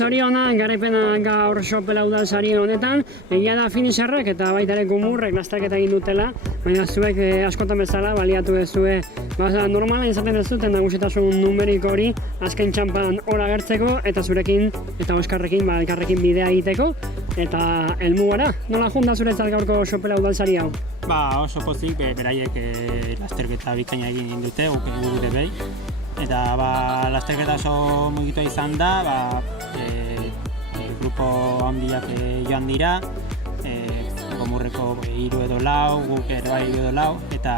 zoriona, garaipena gaur Sopela udalsari honetan, egia da finisherrek eta baita ere gumurrek lasterketa egin dutela, baina zuek askotan bezala baliatu duzue, normala izaten ez duten nagusitasun numerik hori azken txampan hor agertzeko eta zurekin eta Oskarrekin elkarrekin bidea egiteko eta helmugara. Nola junda zuretzat gaurko Sopela udalsari hau? Oso pozik, beraiek lasterketa bikaina egin dute, gure behi. Eta lasterketa oso mugitua izan da, grupo handiak joan dira, gomurreko 3 edo 4, guk ere bai 3 edo 4, eta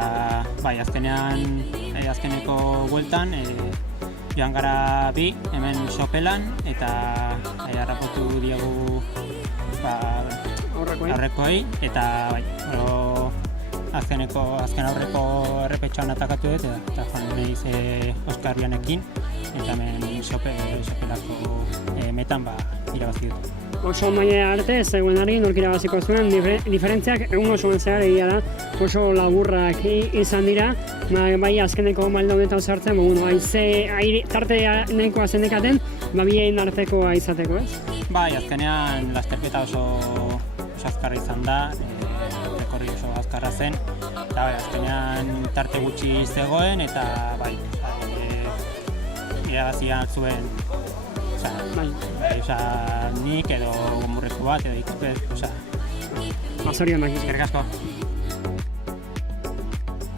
azkeneko bueltan joan gara bi, hemen Sopelan, eta harrapotu diegu aurrekoei, eta azken aurreko errepetxoan atakatu dut, eta joan nahiz Oskar Janekin, eta hemen Sopelako metan irabazi dut. Oso maila arte ez zegoen argi nork irabaziko zuen, diferentziak egun osoan zehar egia da, oso laburrak izan dira, bai azkeneko malda honetan sartzen, tarte nahikoa zenekaten, bien artekoa izateko, ez? Bai, azkenean lasterketa oso azkarra izan da, rekorri oso azkarra zen, eta azkenean tarte gutxi zegoen, eta irabazia zuen nik edo gomurreko bat edo ikut, Zorionak. Eskerrik asko.